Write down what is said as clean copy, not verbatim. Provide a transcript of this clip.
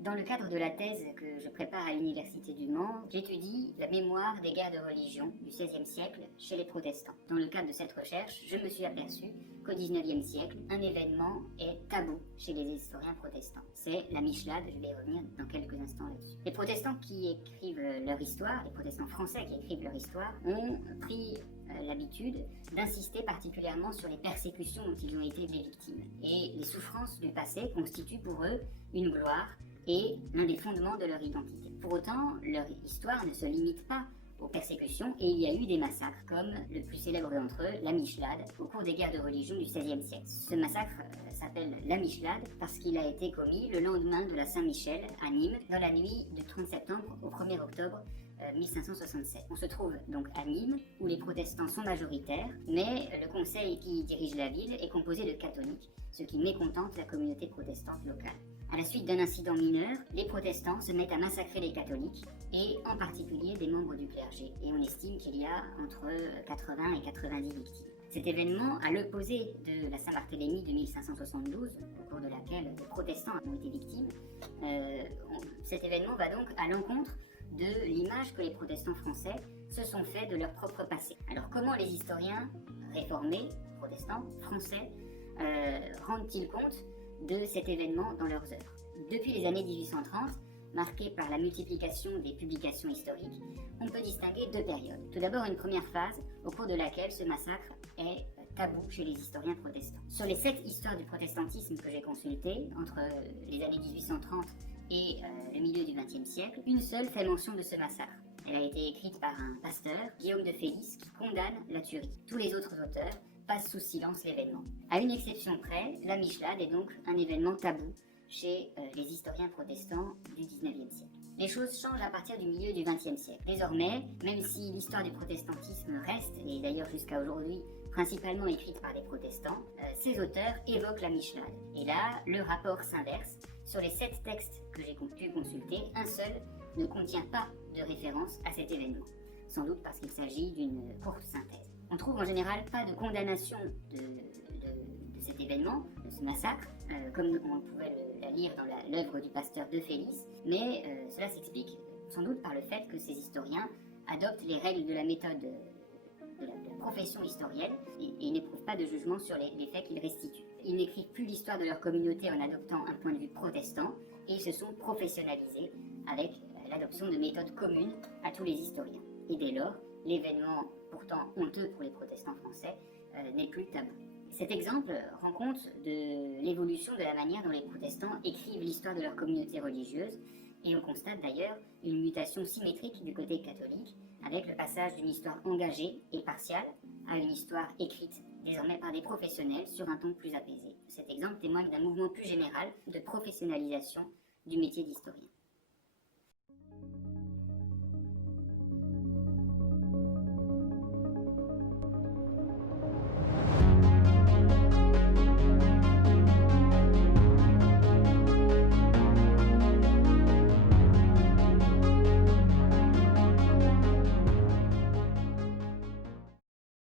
Dans le cadre de la thèse que je prépare à l'Université du Mans, j'étudie la mémoire des guerres de religion du XVIe siècle chez les protestants. Dans le cadre de cette recherche, je me suis aperçu qu'au XIXe siècle, un événement est tabou chez les historiens protestants. C'est la Michelade, je vais y revenir dans quelques instants là-dessus. Les protestants qui écrivent leur histoire, les protestants français qui écrivent leur histoire, ont pris l'habitude d'insister particulièrement sur les persécutions dont ils ont été les victimes. Et les souffrances du passé constituent pour eux une gloire et l'un des fondements de leur identité. Pour autant, leur histoire ne se limite pas aux persécutions et il y a eu des massacres, comme le plus célèbre d'entre eux, la Michelade, au cours des guerres de religion du XVIe siècle. Ce massacre s'appelle la Michelade parce qu'il a été commis le lendemain de la Saint-Michel à Nîmes, dans la nuit du 30 septembre au 1er octobre 1567. On se trouve donc à Nîmes, où les protestants sont majoritaires, mais le conseil qui dirige la ville est composé de catholiques, ce qui mécontente la communauté protestante locale. À la suite d'un incident mineur, les protestants se mettent à massacrer les catholiques, et en particulier des membres du clergé, et on estime qu'il y a entre 80 et 90 victimes. Cet événement, à l'opposé de la Saint-Barthélemy de 1572, au cours de laquelle les protestants ont été victimes, cet événement va donc à l'encontre de l'image que les protestants français se sont fait de leur propre passé. Alors comment les historiens réformés, protestants, français, rendent-ils compte de cet événement dans leurs œuvres? Depuis les années 1830, marquées par la multiplication des publications historiques, on peut distinguer deux périodes. Tout d'abord une première phase au cours de laquelle ce massacre est tabou chez les historiens protestants. Sur les 7 histoires du protestantisme que j'ai consultées, entre les années 1830 et le milieu du XXe siècle, une seule fait mention de ce massacre. Elle a été écrite par un pasteur, Guillaume de Félis, qui condamne la tuerie. Tous les autres auteurs passent sous silence l'événement. À une exception près, la Michelade est donc un événement tabou chez les historiens protestants du XIXe siècle. Les choses changent à partir du milieu du XXe siècle. Désormais, même si l'histoire du protestantisme reste, et d'ailleurs jusqu'à aujourd'hui, principalement écrite par des protestants, ces auteurs évoquent la Michelade. Et là, le rapport s'inverse. Sur les 7 textes que j'ai pu consulter, un seul ne contient pas de référence à cet événement, sans doute parce qu'il s'agit d'une courte synthèse. On trouve en général pas de condamnation de cet événement, de ce massacre, comme on pouvait la lire dans l'œuvre du pasteur de Félis, mais cela s'explique sans doute par le fait que ces historiens adoptent les règles de la méthode de la profession historienne et n'éprouvent pas de jugement sur les faits qu'ils restituent. Ils n'écrivent plus l'histoire de leur communauté en adoptant un point de vue protestant et ils se sont professionnalisés avec l'adoption de méthodes communes à tous les historiens. Et dès lors, l'événement pourtant honteux pour les protestants français n'est plus tabou. Cet exemple rend compte de l'évolution de la manière dont les protestants écrivent l'histoire de leur communauté religieuse et on constate d'ailleurs une mutation symétrique du côté catholique avec le passage d'une histoire engagée et partiale à une histoire écrite désormais par des professionnels sur un ton plus apaisé. Cet exemple témoigne d'un mouvement plus général de professionnalisation du métier d'historien.